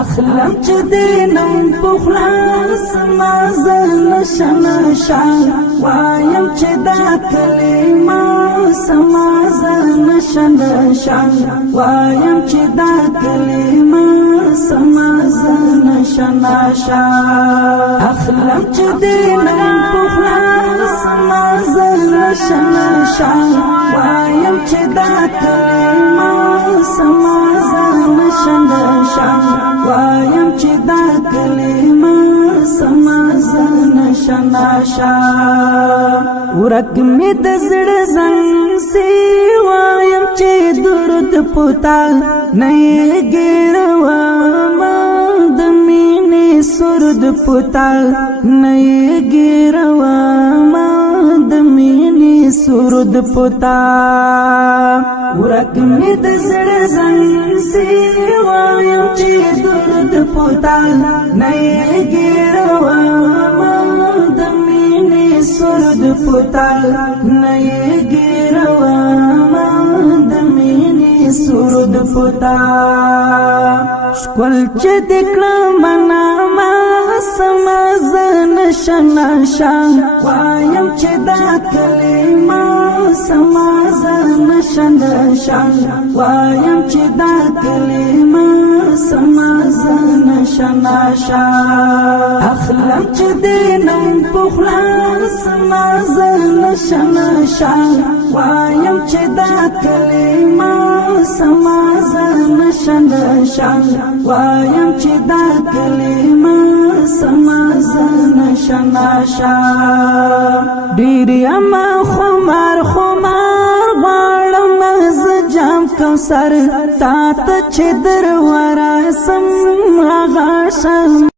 اخلم چې دینم پخلاص مازل شنشا وایم چې دا کلمه سمازل شنشا وایم چې دا کلمه سمازل شنشا اخلم چې دینم پخلاص مازل شنشا وایم چې دا کلمه سمازل شنشا وایم چې دا کلمه سمازن شناشا ورک می د زړه زنګ سی وایم چې درود پتا نه ګروا ما د مینې سرود پتا نه ګروا ما د مینې سرود پتا ورک می د زړه زنګ سی وایم چې درود پتا نه ګروا ما د مینې سرود پتا نه ګروا ما د مینې سرود پتا شکل چې دکړه منا ما سمازن شنشا وایم چې دا کلمه سمازن شنشا وایم چې دا کلمه سمازن شنشا اخلم چې دینم پخلاص سمازن شنشا وایم چې دا کلمه سمازن شنشا وایم چې دا کلمه سمازن شنشا ډیر ما خمار غواړم ز جام کوثر تا ته چې در ورا سم